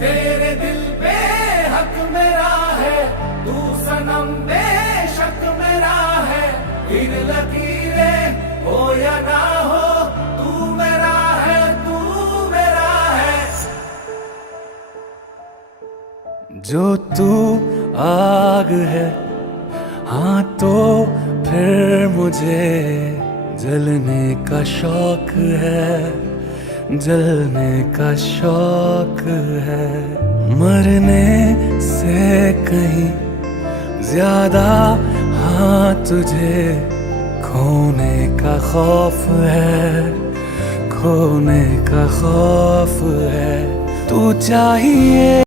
तेरे दिल पे हक मेरा है, तू सनम बेशक मेरा है। इन लकीरें हो या ना हो, तू मेरा है, तू मेरा है। जो तू आग है, हाँ तो फिर मुझे जलने का शौक है, जलने का शौक है। मरने से कहीं ज्यादा हाँ तुझे खोने का खौफ है, खोने का खौफ है। तू चाहिए